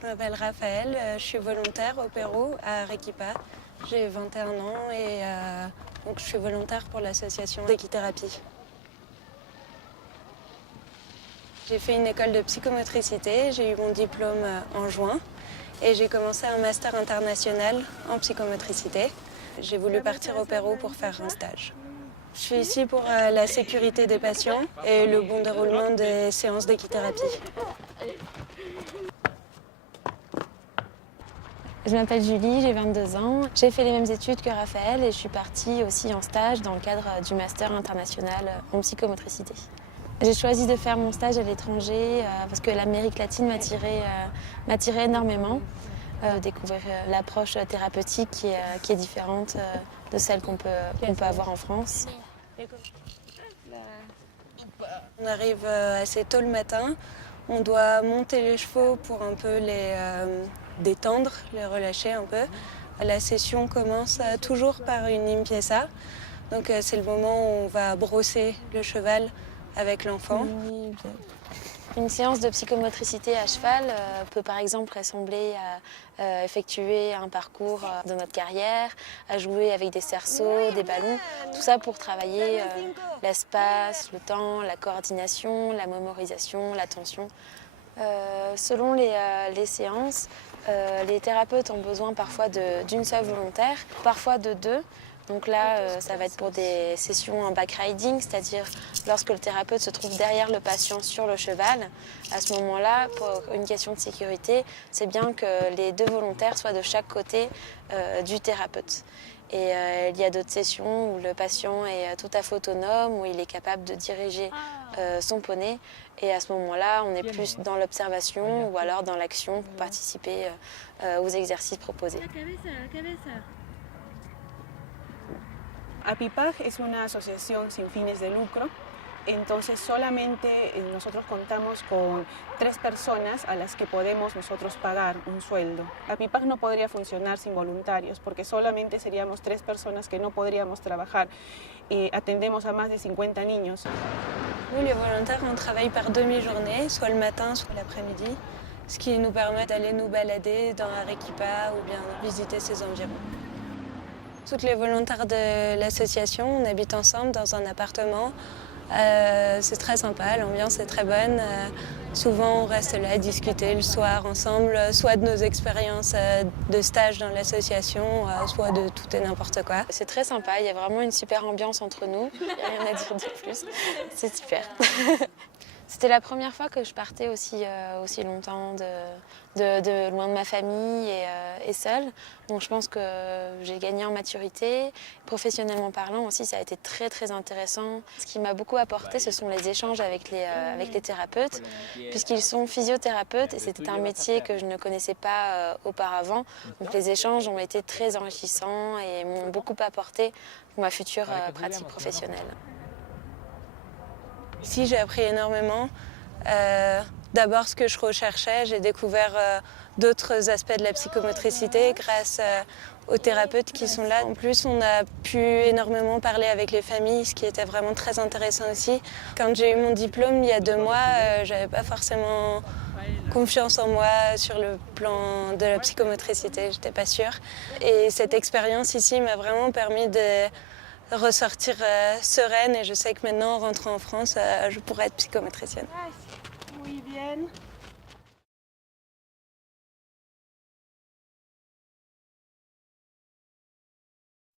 Je m'appelle Raphaël, je suis volontaire au Pérou, à Arequipa. J'ai 21 ans et donc je suis volontaire pour l'association d'équithérapie. J'ai fait une école de psychomotricité, j'ai eu mon diplôme en juin et j'ai commencé un master international en psychomotricité. J'ai voulu partir au Pérou pour faire un stage. Je suis ici pour la sécurité des patients et le bon déroulement des séances d'équithérapie. Je m'appelle Julie, j'ai 22 ans. J'ai fait les mêmes études que Raphaël et je suis partie aussi en stage dans le cadre du Master international en psychomotricité. J'ai choisi de faire mon stage à l'étranger parce que l'Amérique latine m'attirait énormément. Découvrir l'approche thérapeutique qui est différente de celle qu'on peut avoir en France. On arrive assez tôt le matin. On doit monter les chevaux pour un peu les détendre, les relâcher un peu. La session commence toujours par une limpieza. Donc c'est le moment où on va brosser le cheval avec l'enfant. Une séance de psychomotricité à cheval peut par exemple ressembler à effectuer un parcours de notre carrière, à jouer avec des cerceaux, des ballons, tout ça pour travailler l'espace, le temps, la coordination, la mémorisation, l'attention. Selon les séances, les thérapeutes ont besoin parfois d'une seule volontaire, parfois de deux. Donc là, ça va être pour des sessions en back riding, c'est-à-dire lorsque le thérapeute se trouve derrière le patient sur le cheval. À ce moment-là, pour une question de sécurité, c'est bien que les deux volontaires soient de chaque côté du thérapeute. Et il y a d'autres sessions où le patient est tout à fait autonome, où il est capable de diriger son poney. Et à ce moment-là, on est plus dans l'observation ou alors dans l'action pour participer aux exercices proposés. APIPAG es una asociación sin fines de lucro, entonces solamente nosotros contamos con 3 personas a las que podemos nosotros pagar un sueldo. APIPAG no podría funcionar sin voluntarios porque solamente seríamos 3 personas que no podríamos trabajar. Atendemos a más de 50 niños. Nous, les volontaires, on travaille par demi-journée, soit le matin, soit l'après-midi, ce qui nous permet d'aller nous balader dans Arequipa ou bien visiter ses environs. Toutes les volontaires de l'association, on habite ensemble dans un appartement. C'est très sympa, l'ambiance est très bonne. Souvent, on reste là à discuter le soir ensemble, soit de nos expériences de stage dans l'association, soit de tout et n'importe quoi. C'est très sympa, il y a vraiment une super ambiance entre nous. Il n'y a rien à dire de plus. C'est super. C'était la première fois que je partais aussi longtemps de loin de ma famille et seule. Donc je pense que j'ai gagné en maturité. Professionnellement parlant aussi, ça a été très très intéressant. Ce qui m'a beaucoup apporté, ce sont les échanges avec les thérapeutes, puisqu'ils sont physiothérapeutes et c'était un métier que je ne connaissais pas auparavant. Donc les échanges ont été très enrichissants et m'ont beaucoup apporté pour ma future pratique professionnelle. Ici, j'ai appris énormément. D'abord, ce que je recherchais, j'ai découvert d'autres aspects de la psychomotricité grâce aux thérapeutes qui sont là. En plus, on a pu énormément parler avec les familles, ce qui était vraiment très intéressant aussi. Quand j'ai eu mon diplôme il y a 2 mois, j'avais pas forcément confiance en moi sur le plan de la psychomotricité, j'étais pas sûre. Et cette expérience ici m'a vraiment permis de ressortir sereine et je sais que maintenant, en rentrant en France, je pourrais être psychomotricienne. Muy bien.